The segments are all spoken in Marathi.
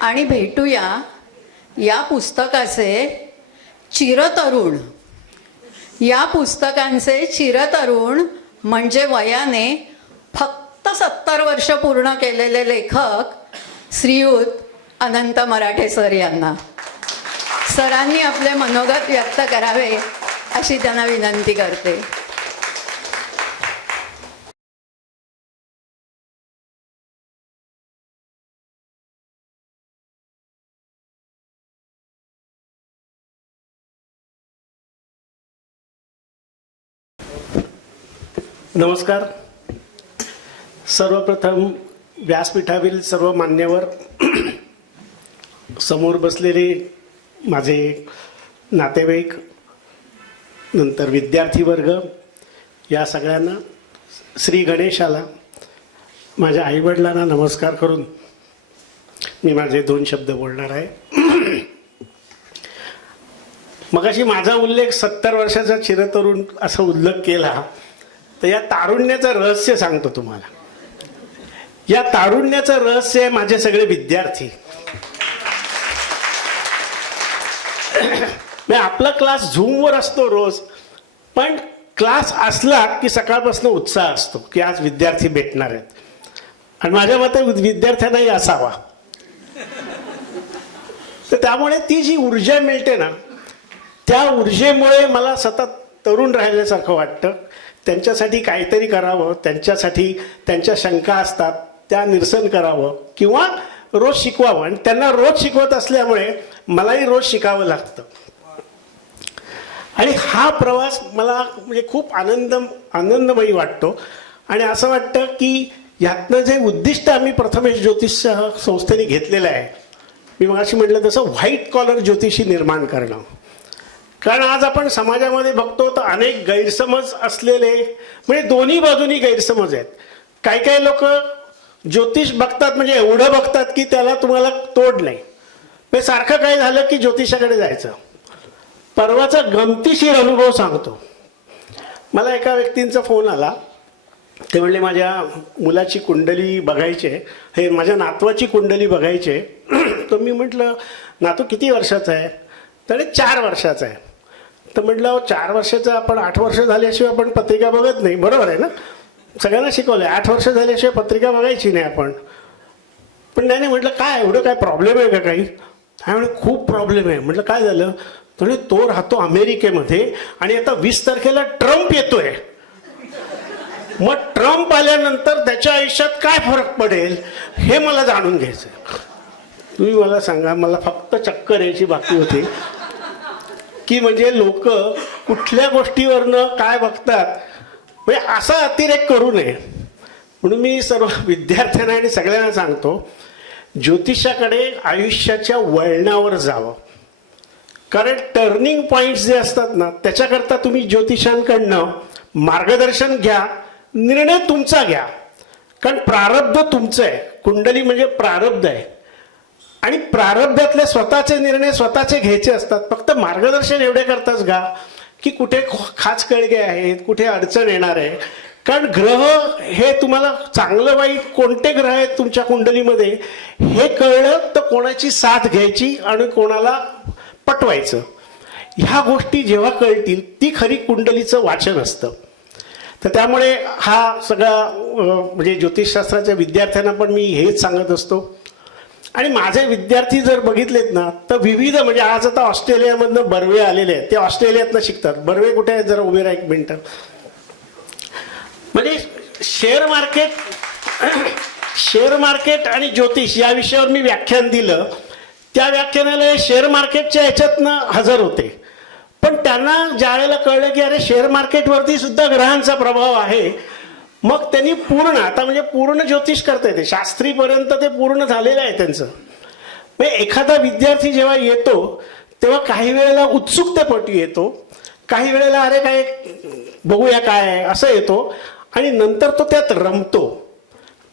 आणि भेटूया या पुस्तकाचे चिरतरुण. या पुस्तकांचे चिरतरुण म्हणजे वयाने फक्त 70 वर्ष पूर्ण केलेले लेखक श्रीयुत अनंत मराठे सर यांना. सरांनी आपले मनोगत व्यक्त करावे अशी त्यांना विनंती करते. नमस्कार. सर्वप्रथम व्यासपीठावरील सर्व मान्यवर, समोर बसलेले माझे नातेवाईक, नंतर विद्यार्थी वर्ग, या सगळ्यांना श्री गणेशाला, माझ्या आईवडिलांना नमस्कार करून मी माझे 2 शब्द बोलणार आहे. मगाशी माझा उल्लेख 70 वर्षाचा चिरतरुण असा उल्लेख केला, तर या तारुण्याचं रहस्य सांगतो तुम्हाला. या तारुण्याचं रहस्य आहे माझे सगळे विद्यार्थी. आपला क्लास झूमवर असतो रोज, पण क्लास असला की सकाळपासून उत्साह असतो की आज विद्यार्थी भेटणार आहेत. आणि माझ्या मते विद्यार्थ्यांनाही असावा. तर त्यामुळे ती जी ऊर्जा मिळते ना, त्या ऊर्जेमुळे मला सतत तरुण राहिल्यासारखं वाटतं. त्यांच्यासाठी काहीतरी करावं, त्यांच्यासाठी त्यांच्या शंका असतात त्या निरसन करावं किंवा रोज शिकवावं. आणि त्यांना रोज शिकवत असल्यामुळे मलाही रोज शिकावं लागतं. आणि हा प्रवास मला म्हणजे खूप आनंदमयी वाटतो. आणि असं वाटतं की यातनं जे उद्दिष्ट आम्ही प्रथमेश ज्योतिष संस्थेने घेतलेलं आहे, मी मगाशी म्हटलं तसं व्हाईट कॉलर ज्योतिषी निर्माण करणं. कारण आज आपण समाजामध्ये बघतो तर अनेक गैरसमज असलेले, म्हणजे दोन्ही बाजूनी गैरसमज आहेत. काही काही लोक ज्योतिष बघतात म्हणजे एवढं बघतात की त्याला तुम्हाला तोड नाही. म्हणजे सारखं काय झालं की ज्योतिषाकडे जायचं. परवाचा गमतीशीर अनुभव सांगतो. मला एका व्यक्तींचा फोन आला. ते म्हणले माझ्या मुलाची कुंडली बघायची, हे माझ्या नातवाची कुंडली बघायची. तर मी म्हटलं नातू किती वर्षाचा आहे? तर 4 वर्षाचा आहे. तर म्हटलं 4 वर्षाचा, आपण 8 वर्ष झाल्याशिवाय आपण पत्रिका बघत नाही, बरोबर आहे ना? सगळ्यांना शिकवलं 8 वर्ष झाल्याशिवाय पत्रिका बघायची नाही आपण. पण त्याने म्हटलं काय एवढं काय प्रॉब्लेम आहे का काही? काय म्हणे खूप प्रॉब्लेम आहे. म्हटलं काय झालं? तर तो राहतो अमेरिकेमध्ये आणि आता 20 तारखेला ट्रम्प येतोय. मग ट्रम्प आल्यानंतर त्याच्या आयुष्यात काय फरक पडेल हे मला जाणून घ्यायचं. तुम्ही मला सांगा, मला फक्त चक्कर यायची बाकी होती की म्हणजे लोक कुठल्या गोष्टीवरनं काय बघतात, म्हणजे असा अतिरेक करू नये. म्हणून मी सर्व विद्यार्थ्यांना आणि सगळ्यांना सांगतो, ज्योतिषाकडे आयुष्याच्या वळणावर जावं. कारण टर्निंग पॉइंट्स जे असतात ना, त्याच्याकरता तुम्ही ज्योतिषांकडनं मार्गदर्शन घ्या, निर्णय तुमचा घ्या. कारण प्रारब्ध तुमचं आहे. कुंडली म्हणजे प्रारब्ध आहे आणि प्रारब्धातले स्वतःचे निर्णय स्वतःचे घ्यायचे असतात. फक्त मार्गदर्शन एवढे करताच घ्या की कुठे खाचकळगे आहेत, कुठे अडचण येणार आहे. कारण ग्रह हे तुम्हाला चांगलं वाईट कोणते ग्रह आहेत तुमच्या कुंडलीमध्ये हे कळलं तर कोणाची साथ घ्यायची आणि कोणाला पटवायचं, ह्या गोष्टी जेव्हा कळतील ती खरी कुंडलीचं वाचन असतं. तर त्यामुळे हा सगळा म्हणजे ज्योतिषशास्त्राच्या विद्यार्थ्यांना पण मी हेच सांगत असतो. आणि माझे विद्यार्थी जर बघितलेत ना तर विविध, म्हणजे आज आता ऑस्ट्रेलियामधनं बर्वे आलेले आहेत, ते ऑस्ट्रेलियातनं शिकतात. बर्वे कुठे आहेत जरा उभे राहा 1 मिनिट. म्हणजे शेअर मार्केट आणि ज्योतिष या विषयावर मी व्याख्यान दिलं. त्या व्याख्यानाला शेअर मार्केटच्या ह्याच्यातनं हजर होते. पण त्यांना ज्या वेळेला कळलं की अरे शेअर मार्केटवरती सुद्धा ग्रहांचा प्रभाव आहे, मग त्यांनी पूर्ण, आता म्हणजे पूर्ण ज्योतिष करता येते, शास्त्रीपर्यंत ते पूर्ण झालेलं आहे त्यांचं. म्हणजे एखादा विद्यार्थी जेव्हा येतो तेव्हा काही वेळेला उत्सुकतेपोटी येतो, काही वेळेला अरे काय बघूया काय आहे असं येतो, आणि नंतर तो त्यात रमतो.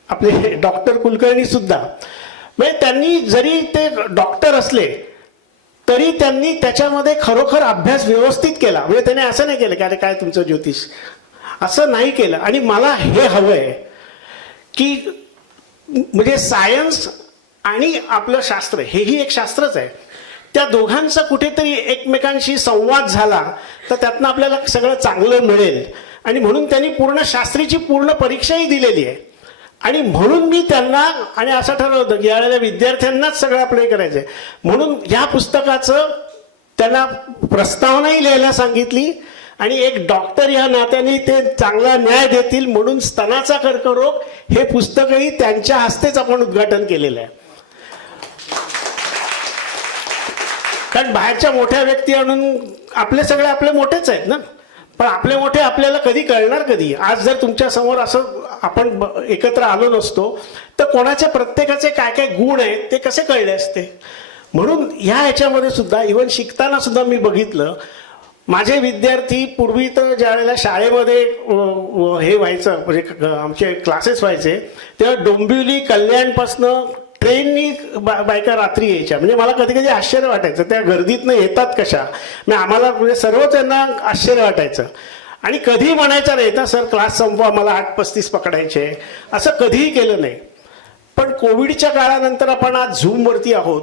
आपले डॉक्टर कुलकर्णी सुद्धा, म्हणजे त्यांनी जरी ते डॉक्टर असले तरी त्यांनी त्याच्यामध्ये खरोखर अभ्यास व्यवस्थित केला. म्हणजे त्याने असं नाही केलं की अरे काय तुमचं ज्योतिष, असं नाही केलं. आणि मला हे हवं आहे की म्हणजे सायन्स आणि आपलं शास्त्र हेही एक शास्त्रच आहे. त्या दोघांचा कुठेतरी एकमेकांशी संवाद झाला तर त्यातनं आपल्याला सगळं चांगलं मिळेल. आणि म्हणून त्यांनी पूर्ण शास्त्रीची पूर्ण परीक्षाही दिलेली आहे. आणि म्हणून मी त्यांना आणि असं ठरवलं होतं की यावेळेला विद्यार्थ्यांनाच सगळं अप्लाय करायचं आहे. म्हणून ह्या पुस्तकाचं त्यांना प्रस्तावनाही लिहायला सांगितली आणि एक डॉक्टर या नात्याने ते चांगला न्याय देतील म्हणून स्तनाचा कर्करोग हे पुस्तकही त्यांच्या हस्तेच आपण उद्घाटन केलेलं आहे. कारण बाहेरच्या मोठ्या व्यक्ती आणून आपले मोठेच आहेत ना, पण आपले मोठे आपल्याला कधी कळणार कधी. आज जर तुमच्या समोर असं आपण एकत्र आलो नसतो तर कोणाच्या प्रत्येकाचे काय काय गुण आहेत ते कसे कळले असते. म्हणून ह्याच्यामध्ये सुद्धा इव्हन शिकताना सुद्धा मी बघितलं माझे विद्यार्थी पूर्वी तर ज्या वेळेला शाळेमध्ये हे व्हायचं म्हणजे आमचे क्लासेस व्हायचे तेव्हा डोंबिवली कल्याणपासनं ट्रेननी बायका रात्री यायच्या. म्हणजे मला कधी कधी आश्चर्य वाटायचं त्या गर्दीतनं येतात कशा. म्हणजे आम्हाला म्हणजे सर्वच त्यांना आश्चर्य वाटायचं. आणि कधी म्हणायचं नाही ना सर क्लास संपवा मला 8:35 पकडायचे, असं कधीही केलं नाही. पण कोविडच्या काळानंतर आपण आज झूमवरती आहोत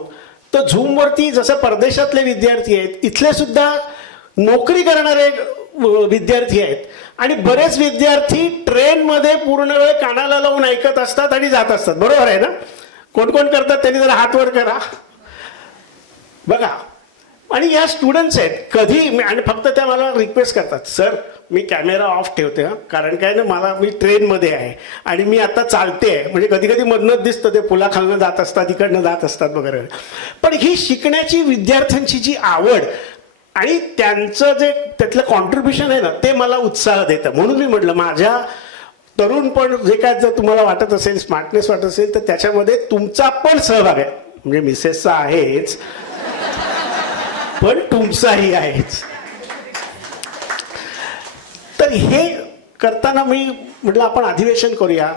तर झूमवरती जसं परदेशातले विद्यार्थी आहेत इथले सुद्धा नोकरी करणारे विद्यार्थी आहेत. आणि बरेच विद्यार्थी ट्रेनमध्ये पूर्ण वेळ कानाला लावून ऐकत असतात आणि जात असतात. बरोबर आहे ना. कोण कोण करतात त्यांनी जरा हात वर करा बघा. आणि या स्टुडंट्स आहेत कधी आणि फक्त त्या मला रिक्वेस्ट करतात सर मी कॅमेरा ऑफ ठेवते कारण काय ना मी ट्रेनमध्ये आहे आणि मी आता चालते आहे. म्हणजे कधी कधी मधनच दिसतं ते पुलाखालनं जात असतात इकडनं जात असतात वगैरे. पण ही शिकण्याची विद्यार्थ्यांची जी आवड आणि त्यांचं जे त्यातलं कॉन्ट्रीब्युशन आहे ना ते मला उत्साह देतं. म्हणून मी म्हटलं माझ्या तरुण पण जे काय जर तुम्हाला वाटत असेल स्मार्टनेस वाटत असेल तर त्याच्यामध्ये तुमचा पण सहभाग आहे. म्हणजे मिसेसचा आहेच पण तुमचाही आहेच. तर हे करताना मी म्हटलं आपण अधिवेशन करूया.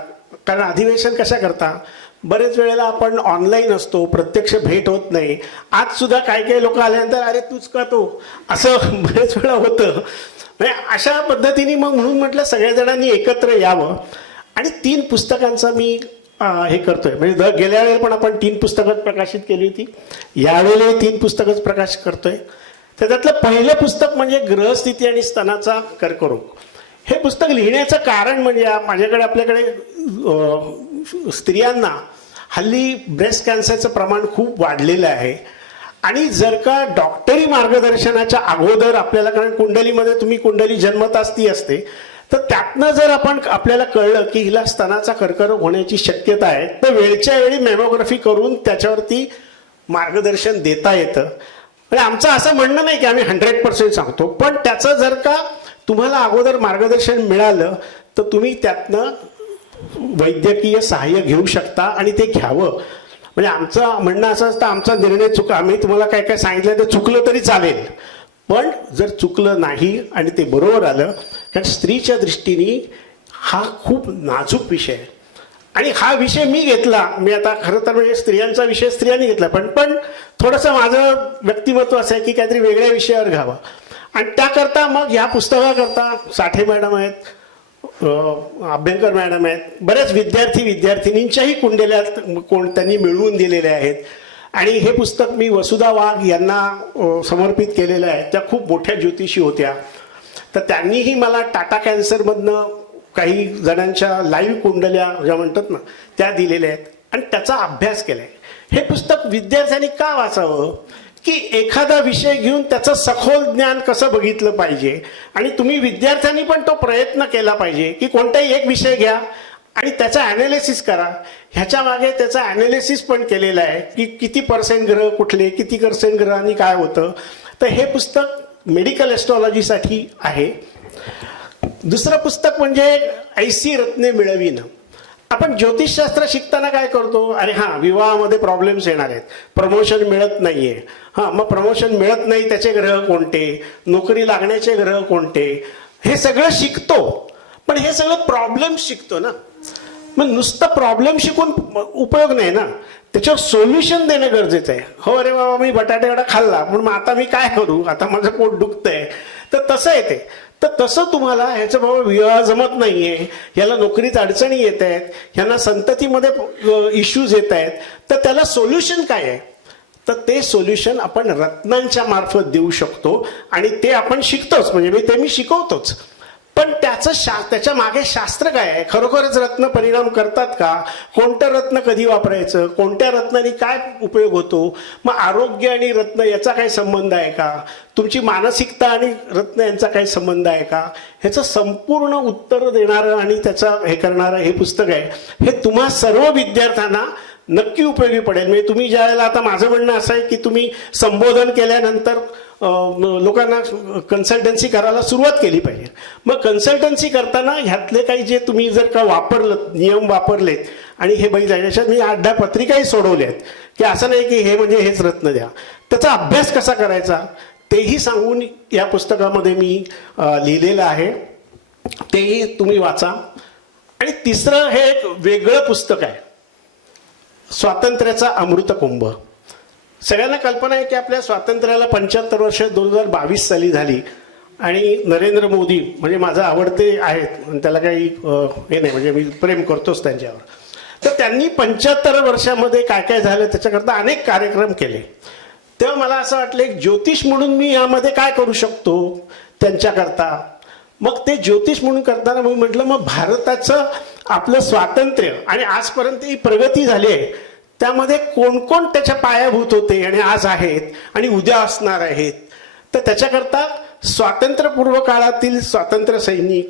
कारण अधिवेशन कशा करता बरेच वेळेला आपण ऑनलाईन असतो प्रत्यक्ष भेट होत नाही. आज सुद्धा काही काही लोक आल्यानंतर अरे तूच का तो असं बरेच वेळा होतं. म्हणजे अशा पद्धतीने म्हणून म्हटलं सगळ्या जणांनी एकत्र यावं. आणि 3 पुस्तकांचा मी हे करतोय. म्हणजे गेल्या वेळेला पण आपण 3 पुस्तकं प्रकाशित केली होती. यावेळेला 3 पुस्तकं प्रकाशित करतोय. त्याच्यातलं पहिलं पुस्तक म्हणजे ग्रहस्थिती आणि स्तनाचा कर्करोग. हे पुस्तक लिहिण्याचं कारण म्हणजे माझ्याकडे आपल्याकडे स्त्रियांना हल्ली ब्रेस्ट कॅन्सरचं प्रमाण खूप वाढलेलं आहे. आणि जर का डॉक्टरी मार्गदर्शनाच्या अगोदर आपल्याला कारण कुंडलीमध्ये तुम्ही कुंडली जन्मताच ती असते तर त्यातनं जर आपल्याला कळलं की हिला स्तनाचा कर्करोग होण्याची शक्यता आहे तर वेळच्या वेळी मॅमोग्राफी करून त्याच्यावरती मार्गदर्शन देता येतं. म्हणजे आमचं असं म्हणणं नाही की आम्ही 100% सांगतो पण त्याचं जर का तुम्हाला अगोदर मार्गदर्शन मिळालं तर तुम्ही त्यातनं वैद्यकीय सहाय्य घेऊ शकता आणि ते घ्यावं. म्हणजे आमचं म्हणणं असं असतं आमचा निर्णय आम्ही तुम्हाला काय काय सांगितलं तर चुकलं तरी चालेल पण जर चुकलं नाही आणि ते बरोबर आलं कारण स्त्रीच्या दृष्टीने हा खूप नाजूक विषय आहे. आणि हा विषय मी घेतला. मी आता खरं तर म्हणजे स्त्रियांचा विषय स्त्रियांनी घेतला पण थोडंसं माझं व्यक्तिमत्व असं आहे की काहीतरी वेगळ्या विषयावर घ्यावं. आणि त्याकरता मग ह्या पुस्तकाकरता साठे मॅडम आहेत अभ्यंकर मॅडम आहेत बरेच विद्यार्थिनींच्याही कुंडल्या त्यांनी मिळवून दिलेल्या आहेत. आणि हे पुस्तक मी वसुधा वाघ यांना समर्पित केलेलं आहे. त्या खूप मोठ्या ज्योतिषी होत्या तर त्यांनीही मला टाटा कॅन्सरमधनं काही जणांच्या लाईव्ह कुंडल्या ज्या म्हणतात ना त्या दिलेल्या आहेत आणि त्याचा अभ्यास केलाय. हे पुस्तक विद्यार्थ्यांनी का वाचावं की एखादा विषय घेऊन त्याचं सखोल ज्ञान कसं बघितलं पाहिजे. आणि तुम्ही विद्यार्थ्यांनी पण तो प्रयत्न केला पाहिजे की कोणताही एक विषय घ्या आणि त्याचा ॲनालिसिस करा. ह्याच्या मागे त्याचा ॲनालिसिस पण केलेला आहे की किती % ग्रह कुठले किती % ग्रहांनी काय होतं. तर हे पुस्तक मेडिकल एस्ट्रॉलॉजीसाठी आहे. दुसरं पुस्तक म्हणजे ऐसी रत्ने मिळविणं. आपण ज्योतिषशास्त्र शिकताना काय करतो अरे हां विवाहामध्ये प्रॉब्लेम्स येणार आहेत प्रमोशन मिळत नाहीये हां मग प्रमोशन मिळत नाही त्याचे ग्रह कोणते नोकरी लागण्याचे ग्रह कोणते हे सगळं शिकतो. पण हे सगळं प्रॉब्लेम्स शिकतो ना. मग नुसतं प्रॉब्लेम शिकून उपयोग नाही ना त्याच्यावर सोल्युशन देणं गरजेचं आहे. हो अरे बाबा मी बटाटे वडा खाल्ला पण मग आता मी काय करू आता माझं पोट दुखतंय तर तसं आहे ते. तर तसं तुम्हाला ह्याचं बाबा विवाह जमत नाहीये, याला नोकरीत अडचणी येत आहेत, ह्यांना संततीमध्ये इश्यूज येत आहेत, तर त्याला सोल्युशन काय आहे? तर ते सोल्युशन आपण रत्नांच्या मार्फत देऊ शकतो आणि ते आपण शिकतोच, म्हणजे मी शिकवतोच. पण त्याच्या मागे शास्त्र काय आहे? खरोखरच रत्न परिणाम करतात का? कोणतं रत्न कधी वापरायचं? कोणत्या रत्नाने काय उपयोग होतो? मग आरोग्य आणि रत्न याचा काय संबंध आहे का? तुमची मानसिकता आणि रत्न यांचा काही संबंध आहे का? ह्याचं संपूर्ण उत्तर देणारं आणि त्याचं हे करणारं हे पुस्तक आहे. हे तुम्हा सर्व विद्यार्थ्यांना नक्की उपयोगी पडेल. म्हणजे तुम्ही ज्या वेळेला, आता माझं म्हणणं असं आहे की तुम्ही संबोधन केल्यानंतर लोकांना कन्सल्टन्सी करायला सुरुवात केली पाहिजे. मग कन्सल्टन्सी करताना ह्यातले काही जे तुम्ही जर का नियम वापरलेत आणि हे बघितलं, याच्यात मी 8-10 पत्रिकाही सोडवल्या आहेत की असं नाही की हे म्हणजे हेच रत्न द्या. त्याचा अभ्यास कसा करायचा तेही सांगून या पुस्तकामध्ये मी लिहिलेलं आहे, तेही तुम्ही वाचा. आणि तिसरं हे एक वेगळं पुस्तक आहे, स्वातंत्र्याचा अमृतकुंभ. सगळ्यांना कल्पना आहे की आपल्या स्वातंत्र्याला 75 वर्ष 2022 साली झाली आणि नरेंद्र मोदी म्हणजे माझे आवडते आहेत, त्याला काही हे नाही, म्हणजे मी प्रेम करतोच त्यांच्यावर. तर त्यांनी 75 वर्षामध्ये काय काय झालं त्याच्याकरता अनेक कार्यक्रम केले. तेव्हा मला असं वाटलं एक ज्योतिष म्हणून मी यामध्ये काय करू शकतो त्यांच्याकरता. मग ते ज्योतिष म्हणून करताना मी म्हटलं, मग भारताचं आपलं स्वातंत्र्य आणि आजपर्यंत ही प्रगती झाली आहे, त्यामध्ये कोण कोण त्याच्या पायाभूत होते आणि आज आहेत आणि उद्या असणार आहेत. तर त्याच्याकरता स्वातंत्र्यपूर्व काळातील स्वातंत्र्य सैनिक,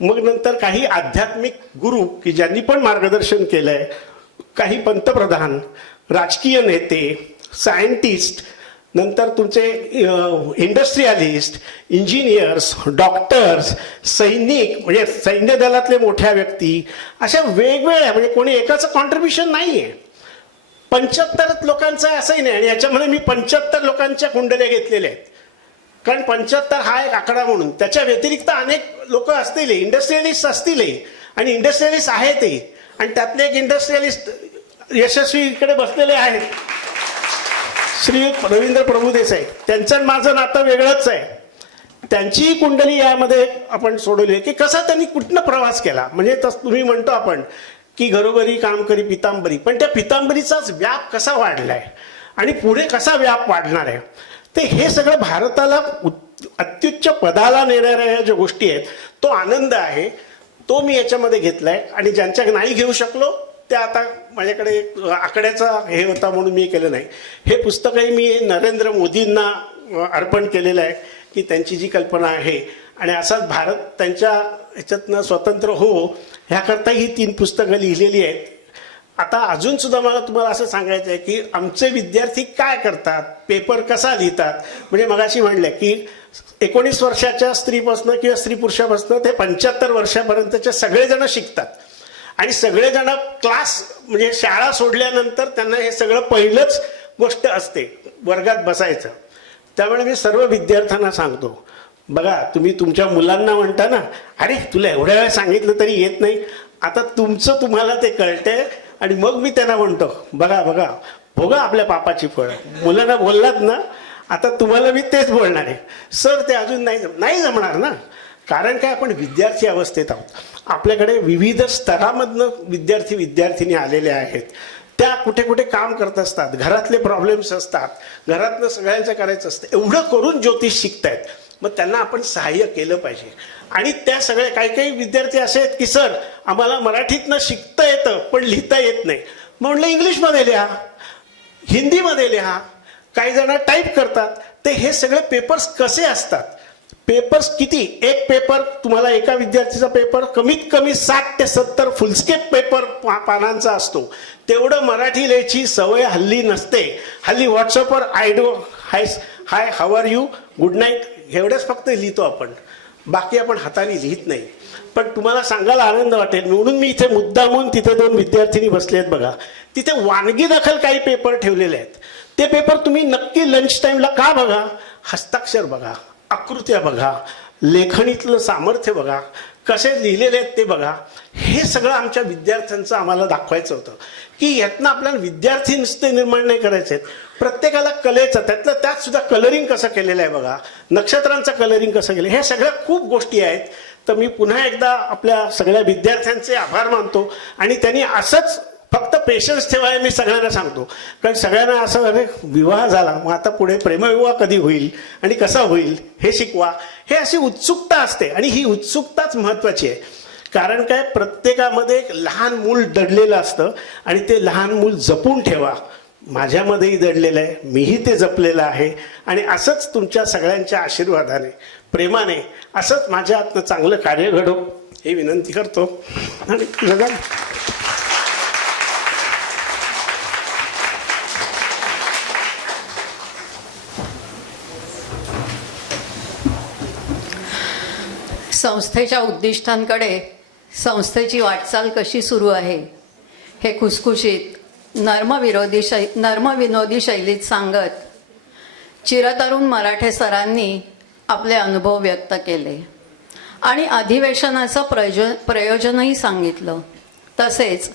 मग नंतर काही आध्यात्मिक गुरु की ज्यांनी पण मार्गदर्शन केलंय, काही पंतप्रधान, राजकीय नेते, सायंटिस्ट, नंतर तुमचे इंडस्ट्रियलिस्ट, इंजिनियर्स, डॉक्टर्स, सैनिक म्हणजे सैन्य दलातले मोठ्या व्यक्ती, अशा वेगवेगळ्या, म्हणजे कोणी एकाचं कॉन्ट्रीब्युशन नाही आहे. 75 लोकांचं असंही नाही. आणि याच्यामध्ये मी 75 लोकांच्या कुंडल्या घेतलेल्या आहेत, कारण 75 हा एक आकडा म्हणून. त्याच्या व्यतिरिक्त अनेक लोक असतील, इंडस्ट्रियलिस्ट असतीलही आणि इंडस्ट्रियलिस्ट आहेतही. आणि त्यातले एक इंडस्ट्रियलिस्ट यशस्वी इकडे बसलेले आहेत, श्री रवींद्र प्रभुदेसाई. त्यांचं माझं नातं वेगळंच आहे. त्यांचीही कुंडली यामध्ये आपण सोडवली आहे की कसा त्यांनी कुठनं प्रवास केला. म्हणजे तुम्ही म्हणतो आपण की घरोघरी काम करी पितांबरी, पण त्या पितांबरीचाच व्याप कसा वाढलाय आणि पुढे कसा व्याप वाढणार आहे, ते हे सगळं भारताला अत्युच्च पदाला नेणाऱ्या या ज्या गोष्टी आहेत, तो आनंद आहे, तो मी याच्यामध्ये घेतलाय. आणि ज्यांच्या नाही घेऊ शकलो त्या आता माझ्याकडे आकड्याचा हे होता म्हणून मी केलं नाही. हे पुस्तकही मी नरेंद्र मोदींना अर्पण केलेलं आहे की त्यांची जी कल्पना आहे आणि असाच भारत त्यांच्या ह्याच्यातनं स्वतंत्र हो ह्याकरता ही 3 पुस्तकं लिहिलेली आहेत. आता अजून सुद्धा मला तुम्हाला असं सांगायचं आहे की आमचे विद्यार्थी काय करतात, पेपर कसा लिहितात. म्हणजे मगाशी म्हणलं की 19 वर्षाच्या स्त्रीपासून किंवा स्त्री पुरुषापासून ते 75 वर्षापर्यंतचे सगळेजण शिकतात. आणि सगळेजण क्लास म्हणजे शाळा सोडल्यानंतर त्यांना हे सगळं पहिलंच गोष्ट असते वर्गात बसायचं. त्यामुळे मी सर्व विद्यार्थ्यांना सांगतो, बघा तुम्ही तुमच्या मुलांना म्हणता ना, अरे तुला एवढ्या वेळा सांगितलं तरी येत नाही, आता तुमचं तुम्हाला ते कळतंय. आणि मग मी त्यांना म्हणतो, बघा बघा भोगा आपल्या पापाची फळ. मुलांना बोललात ना, आता तुम्हाला मी तेच बोलणार आहे. सर ते अजून नाही जमणार ना, कारण काय आपण विद्यार्थी अवस्थेत आहोत. आपल्याकडे विविध स्तरामधनं विद्यार्थिनी आलेले आहेत. त्या कुठे कुठे काम करत असतात, घरातले प्रॉब्लेम्स असतात, घरातलं सगळ्यांचं करायचं असतं. एवढं करून ज्योतिष शिकतायत, मग त्यांना आपण सहाय्य केलं पाहिजे. आणि त्या सगळ्या काही विद्यार्थी असे आहेत की सर आम्हाला मराठीतनं शिकता येतं पण लिहिता येत नाही. म्हणलं इंग्लिशमध्ये लिहा, हिंदीमध्ये लिहा. काही जण टाईप करतात. ते हे सगळे पेपर्स कसे असतात, पेपर्स किती, एक पेपर तुम्हाला एका विद्यार्थीचा पेपर कमीत कमी 60 ते 70 फुलस्केप पेपर पानांचा असतो. तेवढं मराठी लिहायची सवय हल्ली नसते. हल्ली व्हॉट्सअपवर hi how are you, good night एवढंच फक्त लिहितो आपण, बाकी आपण हाताने लिहित नाही. पण तुम्हाला सांगायला आनंद वाटेल म्हणून मी इथे मुद्दामून तिथे 2 विद्यार्थिनी बसले आहेत बघा, तिथे वानगी दखल काही पेपर ठेवलेले आहेत. ते पेपर तुम्ही नक्की लंच टाईमला का बघा, हस्ताक्षर बघा, आकृत्या बघा, लेखणीतलं सामर्थ्य बघा, कसे लिहिलेले आहेत ते बघा. हे सगळं आमच्या विद्यार्थ्यांचं आम्हाला दाखवायचं होतं की यातनं आपल्याला विद्यार्थी नुसते निर्माण नाही करायचे आहेत, प्रत्येकाला कलेचं त्यात सुद्धा कलरिंग कसं केलेलं आहे बघा, नक्षत्रांचं कलरिंग कसं केलं, हे सगळ्या खूप गोष्टी आहेत. तर मी पुन्हा एकदा आपल्या सगळ्या विद्यार्थ्यांचे आभार मानतो आणि त्यांनी असंच फक्त पेशन्स ठेवायला मी सगळ्यांना सांगतो. कारण सगळ्यांना असं अरे विवाह झाला मग आता पुढे प्रेमविवाह कधी होईल आणि कसा होईल हे शिकवा, हे अशी उत्सुकता असते आणि ही उत्सुकताच महत्त्वाची आहे. कारण काय, प्रत्येकामध्ये एक लहान मूल दडलेलं असतं आणि ते लहान मूल जपून ठेवा. माझ्यामध्येही दडलेलं आहे, मीही ते जपलेलं आहे आणि असंच तुमच्या सगळ्यांच्या आशीर्वादाने प्रेमाने असंच माझ्या हातनं चांगलं कार्य घडो ही विनंती करतो. आणि जगा संस्थेच्या उद्दिष्टांकडे संस्थेची वाटचाल कशी सुरू आहे हे खुसखुशीत नर्मविनोदी शैलीत सांगत चिरतरुण मराठे सरांनी आपले अनुभव व्यक्त केले आणि अधिवेशनाचं प्रयोजनही सांगितलं. तसेच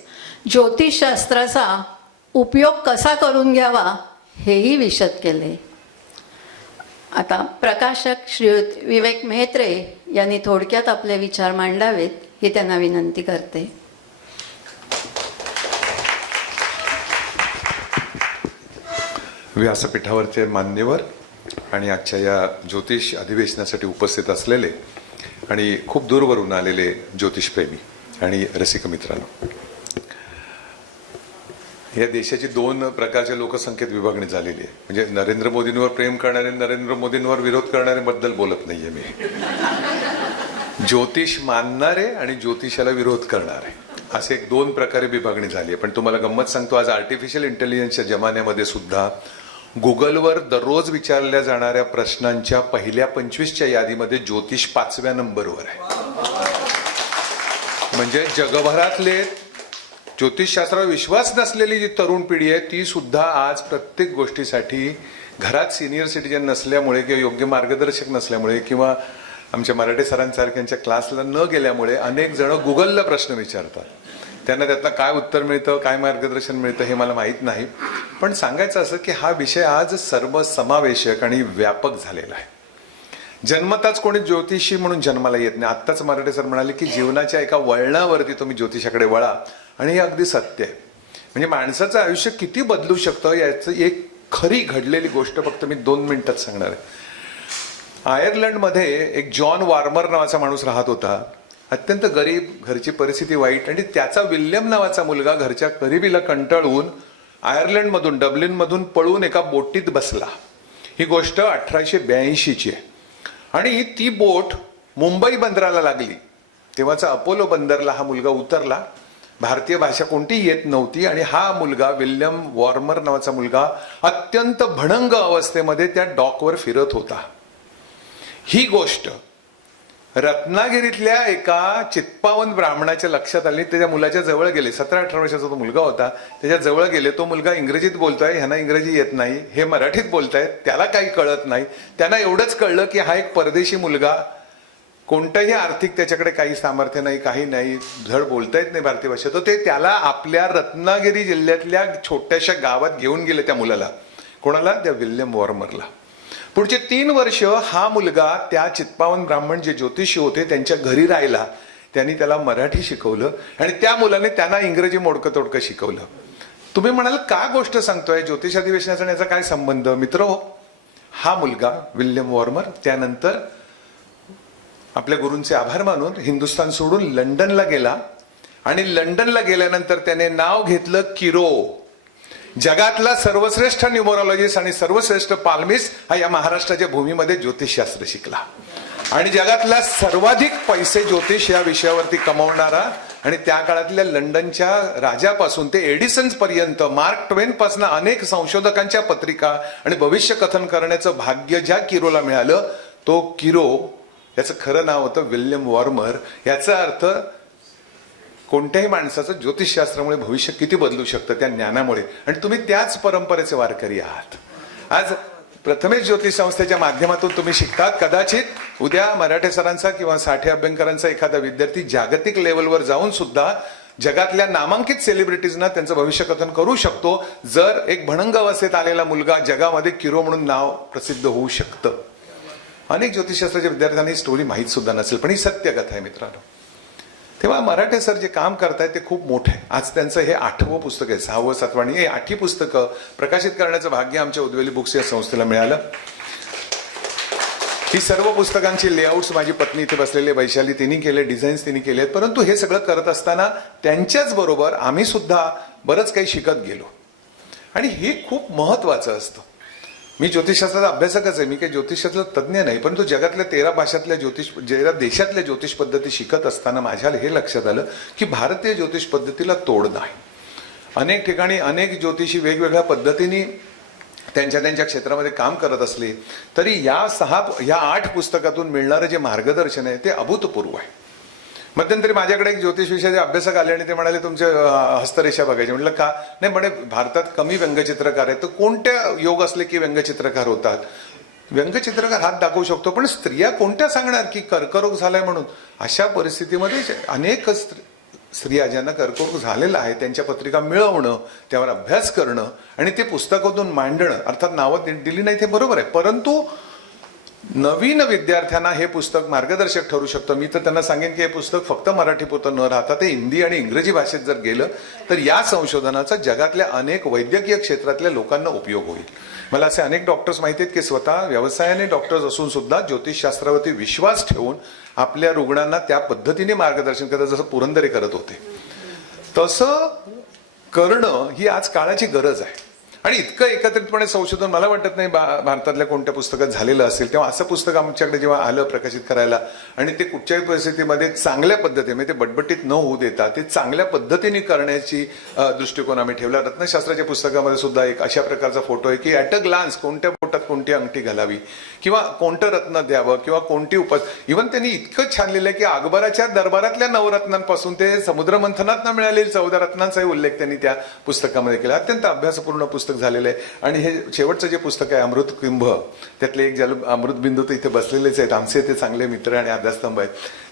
ज्योतिषशास्त्राचा उपयोग कसा करून घ्यावा हेही विशद केले. आता प्रकाशक श्रीयुत विवेक मेहत्रे यांनी थोडक्यात आपले विचार मांडावेत ही त्यांना विनंती करते. व्यासपीठावरचे मान्यवर आणि आजच्या या ज्योतिष अधिवेशनासाठी उपस्थित असलेले आणि खूप दूरवरून आलेले ज्योतिषप्रेमी आणि रसिक मित्रांनो, या देशाची 2 प्रकारच्या लोकसंख्येत विभागणी झालेली आहे. म्हणजे नरेंद्र मोदींवर प्रेम करणारे, नरेंद्र मोदींवर विरोध करणारे बद्दल बोलत नाहीये मी. ज्योतिष मानणारे आणि ज्योतिषाला विरोध करणारे असे 2 प्रकारे विभागणी झाली आहे. पण तुम्हाला गंमत सांगतो, आज आर्टिफिशियल इंटेलिजन्सच्या जमान्यामध्ये सुद्धा गुगलवर दररोज विचारल्या जाणाऱ्या प्रश्नांच्या पहिल्या 25च्या यादीमध्ये ज्योतिष 5व्या नंबरवर आहे. म्हणजे जगभरातले ज्योतिषशास्त्रावर विश्वास नसलेली जी तरुण पिढी आहे ती सुद्धा आज प्रत्येक गोष्टीसाठी घरात सिनियर सिटीजन नसल्यामुळे किंवा योग्य मार्गदर्शक नसल्यामुळे किंवा आमच्या मराठे सरांसारख्यांच्या क्लासला न गेल्यामुळे अनेक जण गुगलला प्रश्न विचारतात. त्यांना त्यातनं काय उत्तर मिळतं, काय मार्गदर्शन मिळतं हे मला माहीत नाही. पण सांगायचं असं की हा विषय आज सर्वसमावेशक आणि व्यापक झालेला आहे. जन्मताच कोणी ज्योतिषी म्हणून जन्माला येत नाही. आत्ताच मराठे सर म्हणाले की जीवनाच्या एका वळणावरती तुम्ही ज्योतिषाकडे वळा आणि हे अगदी सत्य आहे. म्हणजे माणसाचं आयुष्य किती बदलू शकतं याचं एक खरी घडलेली गोष्ट फक्त मी 2 मिनिटात सांगणार आहे. आयर्लंडमध्ये एक जॉन वार्मर नावाचा माणूस राहत होता. अत्यंत गरीब, घरची परिस्थिती वाईट, आणि त्याचा विल्यम नावाचा मुलगा घरच्या गरिबीला कंटाळून आयर्लंडमधून डब्लिनमधून पळून एका बोटीत बसला. ही गोष्ट 1882ची आहे. आणि ती बोट मुंबई बंदराला लागली. तेव्हाचा अपोलो बंदरला हा मुलगा उतरला. भारतीय भाषा कोणतीही येत नव्हती आणि हा मुलगा विल्यम वॉर्मर नावाचा मुलगा अत्यंत भणंग अवस्थेमध्ये त्या डॉकवर फिरत होता. ही गोष्ट रत्नागिरीतल्या एका चित्पावन ब्राह्मणाच्या लक्षात आली. त्याच्या मुलाच्या जवळ गेले. 17-18 वर्षाचा तो मुलगा होता. त्याच्या जवळ गेले. तो मुलगा इंग्रजीत बोलतोय, ह्यांना इंग्रजी येत नाही, हे मराठीत बोलतायत, त्याला काही कळत नाही. त्यांना एवढंच कळलं की हा एक परदेशी मुलगा, कोणतंही आर्थिक त्याच्याकडे काही सामर्थ्य नाही, काही नाही, धड बोलता येत नाही भारतीय भाषा. तर ते त्याला आपल्या रत्नागिरी जिल्ह्यातल्या छोट्याशा गावात घेऊन गेले त्या मुलाला. कोणाला? त्या विल्यम वॉर्मरला. पुढचे 3 वर्ष हा मुलगा त्या चित्पावन ब्राह्मण जे ज्योतिषी होते त्यांच्या घरी राहिला. त्यांनी त्याला मराठी शिकवलं आणि त्या मुलाने त्यांना इंग्रजी मोडकं तोडकं शिकवलं. तुम्ही म्हणाल का गोष्ट सांगतोय, ज्योतिष अधिवेशनाचा याचा काय संबंध? मित्र, हा मुलगा विल्यम वॉर्मर त्यानंतर आपल्या गुरूंचे आभार मानून हिंदुस्थान सोडून लंडनला गेला आणि लंडनला गेल्यानंतर त्याने नाव घेतलं किरो. जगातला सर्वश्रेष्ठ न्यूमरोलॉजिस्ट आणि सर्वश्रेष्ठ पाल्मिस्ट हा या महाराष्ट्राच्या भूमीमध्ये ज्योतिषशास्त्र शिकला आणि जगातला सर्वाधिक पैसे ज्योतिष या विषयावरती कमावणारा आणि त्या काळातल्या लंडनच्या राजापासून ते एडिसन्स पर्यंत मार्क ट्वेन पासून अनेक संशोधकांच्या पत्रिका आणि भविष्य कथन करण्याचं भाग्य ज्या किरोला मिळालं तो किरो, याचं खरं नाव होतं विल्यम वॉर्मर. याचा अर्थ कोणत्याही माणसाचं ज्योतिषशास्त्रामुळे भविष्य किती बदलू शकतं त्या ज्ञानामुळे. आणि तुम्ही त्याच परंपरेचे वारकरी आहात. आज प्रथमेश ज्योतिष संस्थेच्या माध्यमातून तुम्ही शिकतात. कदाचित उद्या मराठे सरांचा किंवा साठे अभ्यंकरांचा एखादा विद्यार्थी जागतिक लेवलवर जाऊन सुद्धा जगातल्या नामांकित सेलिब्रिटीजना त्यांचं भविष्यकथन करू शकतो, जर एक भणंग अवस्थेत आलेला मुलगा जगामध्ये किरो म्हणून नाव प्रसिद्ध होऊ शकतं. अनेक ज्योतिषशास्त्राच्या विद्यार्थ्यांना ही स्टोरी माहीत सुद्धा नसेल, पण ही सत्य कथा आहे मित्रांनो. तेव्हा मराठे सर जे काम करतायत ते खूप मोठं आहे. आज त्यांचं हे 8वं पुस्तक आहे, 6वं 7वं आणि हे 8ही पुस्तकं प्रकाशित करण्याचं भाग्य आमच्या उद्वेली बुक्स या संस्थेला मिळालं. ही सर्व पुस्तकांची लेआउट्स माझी पत्नी इथे बसलेली वैशाली तिने केले, डिझाईन्स तिने केले. परंतु हे सगळं करत असताना त्यांच्याच बरोबर आम्ही सुद्धा बरंच काही शिकत गेलो आणि हे खूप महत्वाचं असतं. मी ज्योतिषशास्त्राचा अभ्यासकच आहे, मी काही ज्योतिषातला तज्ज्ञ नाही, परंतु जगातल्या 13 भाषातल्या 13 देशातल्या ज्योतिष पद्धती शिकत असताना माझ्या हे लक्षात आलं की भारतीय ज्योतिष पद्धतीला तोड नाही. अनेक ठिकाणी अनेक ज्योतिषी वेगवेगळ्या पद्धतीने त्यांच्या क्षेत्रामध्ये काम करत असले तरी या 8 पुस्तकातून मिळणारं जे मार्गदर्शन आहे ते अभूतपूर्व आहे. मध्यंतरी माझ्याकडे एक ज्योतिष विषयाचे अभ्यासक आले आणि ते म्हणाले तुमचे हस्तरेषा बघायचे. म्हटलं का? नाही म्हणे भारतात कमी व्यंगचित्रकार आहेत, तर कोणत्या योग असले की व्यंगचित्रकार होतात? व्यंगचित्रकार हात दाखवू शकतो, पण स्त्रिया कोणत्या सांगणार की कर्करोग झालाय म्हणून? अशा परिस्थितीमध्ये अनेक स्त्रिया ज्यांना कर्करोग झालेला आहे त्यांच्या पत्रिका मिळवणं, त्यावर अभ्यास करणं आणि ते पुस्तकातून मांडणं, अर्थात नावं दिली नाही ते बरोबर आहे, परंतु नवीन विद्यार्थ्यांना हे पुस्तक मार्गदर्शक ठरू शकतं. मी तर त्यांना सांगेन की हे पुस्तक फक्त मराठीपुरतं न राहता ते हिंदी आणि इंग्रजी भाषेत जर गेलं तर या संशोधनाचा जगातल्या अनेक वैद्यकीय क्षेत्रातल्या लोकांना उपयोग होईल. मला असे अनेक डॉक्टर्स माहिती आहेत की स्वतः व्यवसायाने डॉक्टर्स असून सुद्धा ज्योतिषशास्त्रावरती विश्वास ठेवून आपल्या रुग्णांना त्या पद्धतीने मार्गदर्शन करतात, जसं पुरंदरे करत होते. तसं करणं ही आज काळाची गरज आहे आणि इतकं एकत्रितपणे संशोधन मला वाटत नाही भारतातल्या कोणत्या पुस्तकात झालेलं असेल. तेव्हा असं पुस्तक आमच्याकडे जेव्हा आलं प्रकाशित करायला आणि ते कुठच्याही परिस्थितीमध्ये चांगल्या पद्धतीने म्हणजे ते बटबटीत न होऊ देता ते चांगल्या पद्धतीने करण्याची दृष्टिकोन आम्ही ठेवला. रत्नशास्त्राच्या पुस्तकामध्ये सुद्धा एक अशा प्रकारचा फोटो आहे की ॲट अ ग्लान्स कोणत्या बोटात कोणती अंगठी घालावी किंवा कोणतं रत्न द्यावं किंवा कोणती इव्हन त्यांनी इतकं छान लिहिलंय की अकबराच्या दरबारातल्या नवरत्नांपासून ते समुद्रमंथनात मिळालेले 14 रत्नांचाही उल्लेख त्यांनी त्या पुस्तकामध्ये केला. अत्यंत अभ्यासपूर्ण पुस्तक झालेलं आहे. आणि हे शेवटचं जे पुस्तक आहे अमृतकुंभ, त्यातले एक अमृतबिंदू तर इथे बसलेलेच आहेत, आमचे ते चांगले मित्र आणि आधारस्तंभ आहेत.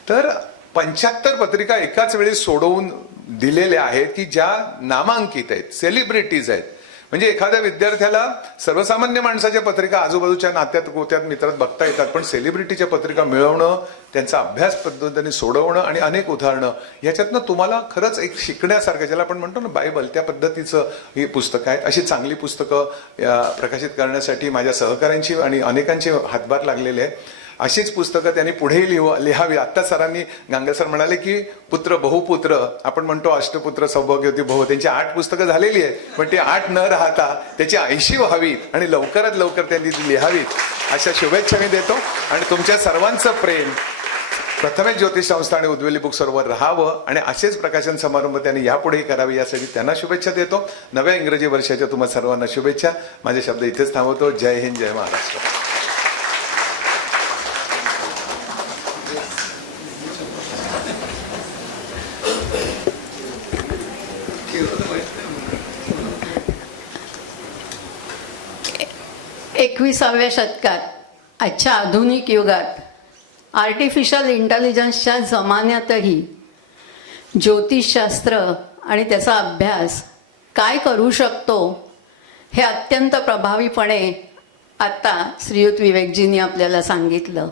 तर 75 पत्रिका एकाच वेळी सोडवून दिलेल्या आहेत की ज्या नामांकित आहेत, सेलिब्रिटीज आहेत. म्हणजे एखाद्या विद्यार्थ्याला सर्वसामान्य माणसाच्या पत्रिका आजूबाजूच्या नात्यात गोत्यात मित्रात बघता येतात, पण सेलिब्रिटीच्या पत्रिका मिळवणं, त्यांचा अभ्यास पद्धतीने सोडवणं आणि अनेक उदाहरणं याच्यातनं तुम्हाला खरंच एक शिकण्यासारखं, ज्याला आपण म्हणतो ना बायबल, त्या पद्धतीचं ही पुस्तकं आहेत. अशी चांगली पुस्तकं प्रकाशित करण्यासाठी माझ्या सहकाऱ्यांची आणि अनेकांचे हातभार लागलेले आहेत. अशीच पुस्तकं त्यांनी पुढे लिहावी. आत्ता सरांनी गांगे सर म्हणाले की पुत्र बहुपुत्र, आपण म्हणतो अष्टपुत्र सौभाग्यवती भव, त्यांची 8 पुस्तकं झालेली आहेत, पण ती 8 न राहता त्याची 80 व्हावीत आणि लवकरात लवकर त्यांनी ती लिहावीत अशा शुभेच्छा मी देतो. आणि तुमच्या सर्वांचं प्रेम प्रथमेश ज्योतिष संस्था आणि उद्वेली बुक्सवर राहावं आणि असेच प्रकाशन समारंभ त्यांनी यापुढेही करावे यासाठी त्यांना शुभेच्छा देतो. नव्या इंग्रजी वर्षाच्या तुम्हा सर्वांना शुभेच्छा. माझे शब्द इथेच थांबवतो. जय हिंद, जय महाराष्ट्र. एकविसाव्या शतकात, आजच्या आधुनिक युगात, आर्टिफिशियल इंटेलिजन्सच्या जमान्यातही ज्योतिषशास्त्र आणि त्याचा अभ्यास काय करू शकतो हे अत्यंत प्रभावीपणे आता श्रीयुत विवेकजींनी आपल्याला सांगितलं.